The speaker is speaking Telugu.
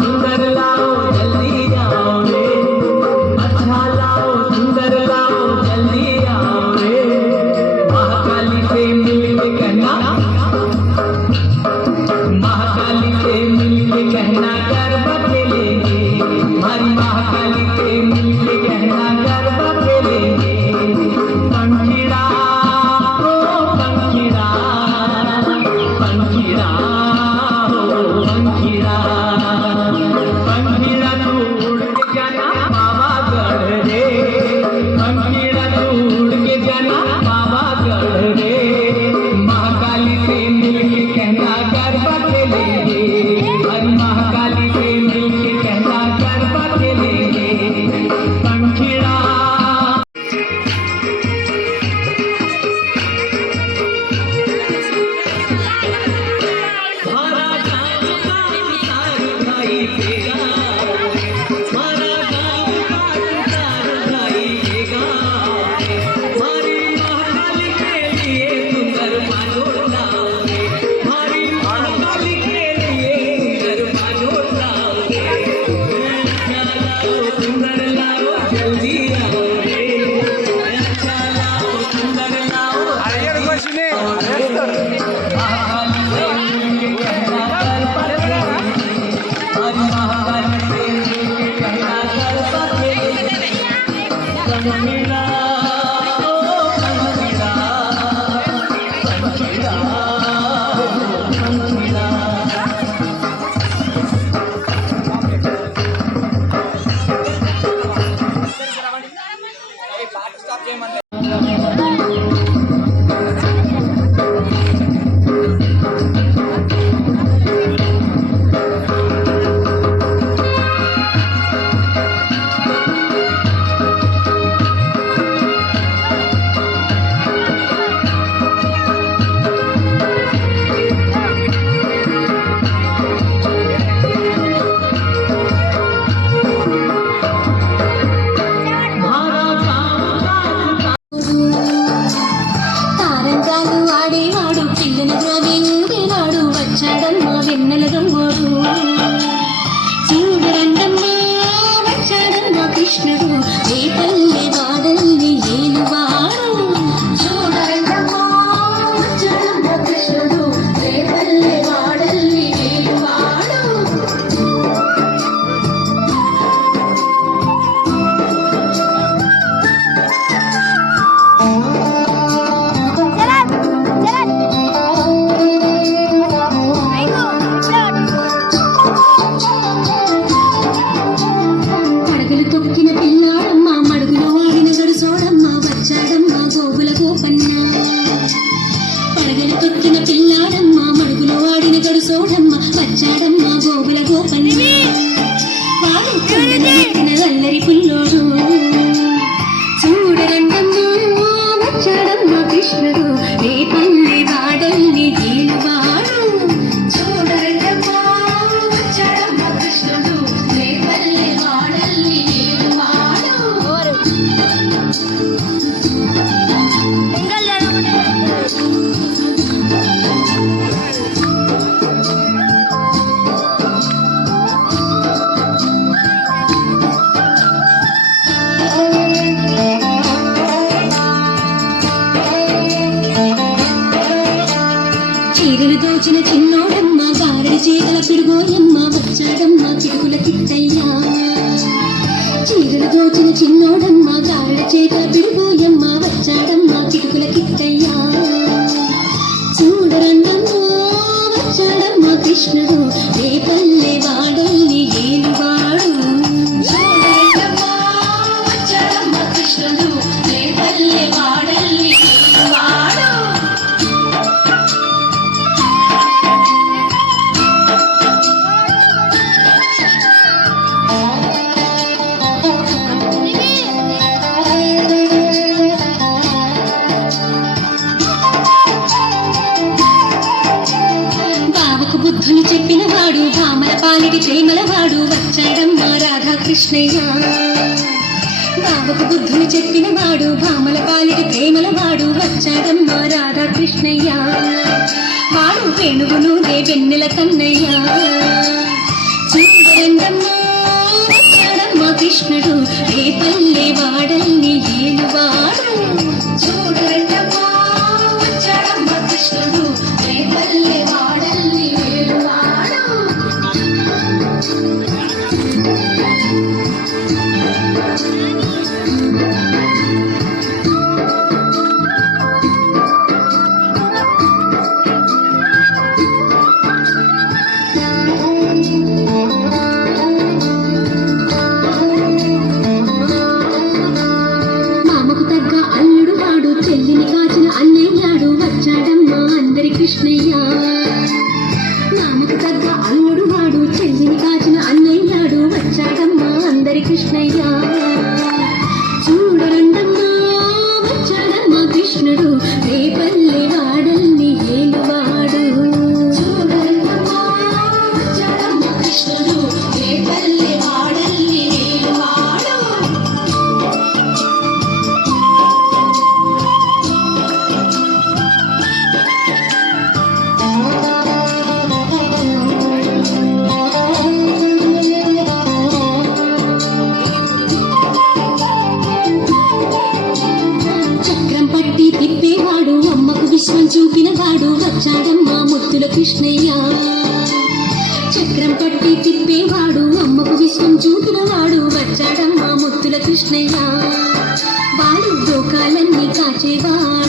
सुंदर लाओ जल्दी आओ रे। కృష్ణుడు రేపల్లె వాడల్ని ఏలువాడు చూడరంగమ్మా వచ్చాడమ్మ కృష్ణుడు రేపల్లె వాడల్ని ఏలువాడు పడగలు తొక్కిన పిల్లాడమ్మ మడుగులో వాడిన గడుసోడమ్మ వచ్చాడమ్మ గోగుల గోపన్న పడగలు తొక్కిన పిల్లాడమ్మ మడుగులో వాడిన గడుసోడమ్మ వచ్చాడమ్మ గోగుల గోపన్న వాడు అల్లరి పుల్లోడు చూడరంగమ్మ వచ్చాడమ్మ కృష్ణుడు రేపల్లె వాడల్ని ఏలువాడు చూడరంగమ్మ వచ్చాడమ్మ కృష్ణుడు రేపల్లె వాడల్ని ఏలువాడు చీరలు దోచిన చిన్నోడమ్మ గారెల చేతుల పిడుగోయమ్మ వచ్చాడమ్మ పిడుగుల కిట్టయ్యా చీరలు దోచిన చిన్నోడమ్మ గారెల చేతుల పిడుగోయమ్మ వచ్చాడమ్మ పిడుగుల కిట్టయ్యా చూడరంగమ్మ వచ్చాడమ్మ కృష్ణుడు రేపల్లె వాడల్ని ఏలువాడు చూడరంగమ్మ వచ్చాడమ్మ కృష్ణుడు రేపల్లె వాడల్ని ఏలువాడు బావకు బుద్ధులు చెప్పిన వాడు భామల పాలిటి ప్రేమల వాడు వచ్చాడమ్మ రాధాకృష్ణయ్య బావకు బుద్ధులు చెప్పిన వాడు భామల పాలిటి ప్రేమల వాడు వచ్చాడమ్మ రాధాకృష్ణయ్య వాడు వేణువును వెన్నెల కన్నయ్య చూడరంగమ్మ వచ్చాడమ్మ కృష్ణుడు రేపల్లె వాడల్ని ఏలువాడు చూడరంగమ్మ వచ్చాడమ్మ కృష్ణుడు రేపల్లె వాడల్ని ఏలువాడు మామకు తగ్గ అల్లుడు వాడు చెల్లిని కాచిన అన్నయ్యాడు వచ్చాడమ్మ అందరి కృష్ణయ్య మామకు తగ్గ అల్లుడు వాడు చెల్లిని కాచిన అన్నయ్యాడు వచ్చాడమ్మ అందరి కృష్ణయ్య చూడరండమ్మ వచ్చాడమ్మ కృష్ణుడు రేపల్లె వాడల్ని ఏలువాడు చూడరండమ్మ వచ్చాడమ్మ కృష్ణుడు రేపల్లె వాడల్ని ఏలువాడు చక్రం పట్టి తిప్పేవాడు అమ్మకు విశ్వం చూపిన వాడు వచ్చాడమ్మ ముద్దుల కృష్ణయ్య చక్రం పట్టి తిప్పేవాడు అమ్మకు విశ్వం చూపిన వాడు వచ్చాడమ్మ ముద్దుల కృష్ణయ్య వాడు లోకాలన్నీ కాచేవాడు